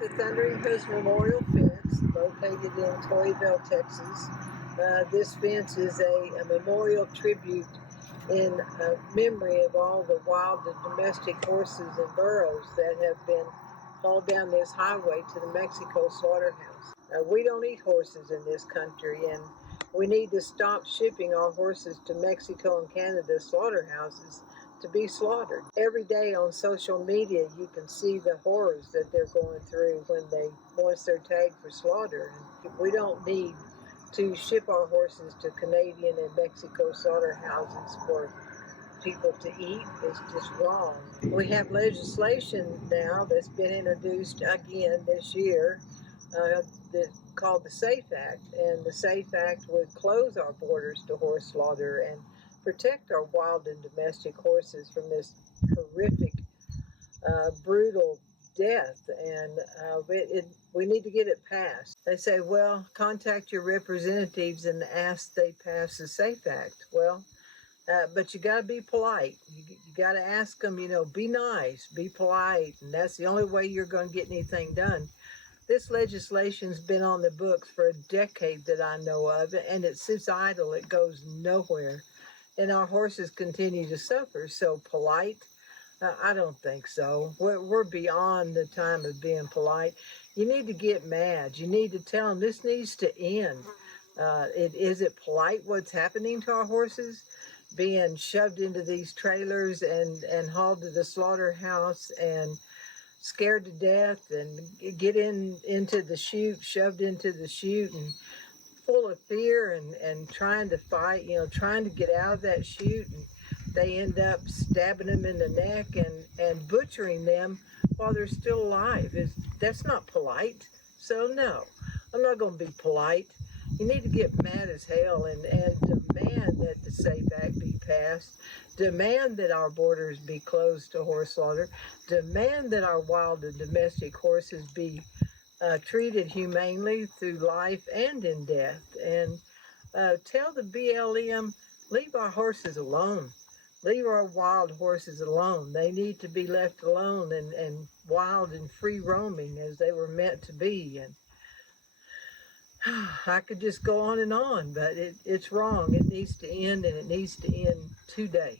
the Thundering Hooves Memorial Fence, located in Toryville, Texas. This fence is a memorial tribute in memory of all the wild and domestic horses and burros that have been hauled down this highway to the Mexico slaughterhouse. We don't eat horses in this country, and we need to stop shipping our horses to Mexico and Canada slaughterhouses to be slaughtered. Every day on social media, you can see the horrors that they're going through once they're tagged for slaughter. And we don't need to ship our horses to Canadian and Mexico slaughterhouses for people to eat. It's just wrong. We have legislation now that's been introduced again this year called the SAFE Act, and the SAFE Act would close our borders to horse slaughter and protect our wild and domestic horses from this horrific, brutal death, and we need to get it passed. They say, well, contact your representatives and ask they pass the SAFE Act. Well, but you got to be polite. You got to ask them, be nice, be polite, and that's the only way you're going to get anything done. This legislation's been on the books for a decade that I know of, and it sits idle. It goes nowhere, and our horses continue to suffer. So polite? I don't think so. We're beyond the time of being polite. You need to get mad. You need to tell them this needs to end. Is it polite what's happening to our horses? Being shoved into these trailers and hauled to the slaughterhouse and scared to death and get into the chute, shoved into the chute and full of fear and trying to fight, trying to get out of that chute, and they end up stabbing them in the neck and butchering them while they're still alive. That's not polite. So no, I'm not going to be polite. You need to get mad as hell and demand that the SAFE Act be passed, demand that our borders be closed to horse slaughter, demand that our wild and domestic horses be treated humanely through life and in death, and tell the BLM, leave our horses alone. Leave our wild horses alone. They need to be left alone and wild and free roaming as they were meant to be. And I could just go on, but it's wrong. It needs to end, and it needs to end today.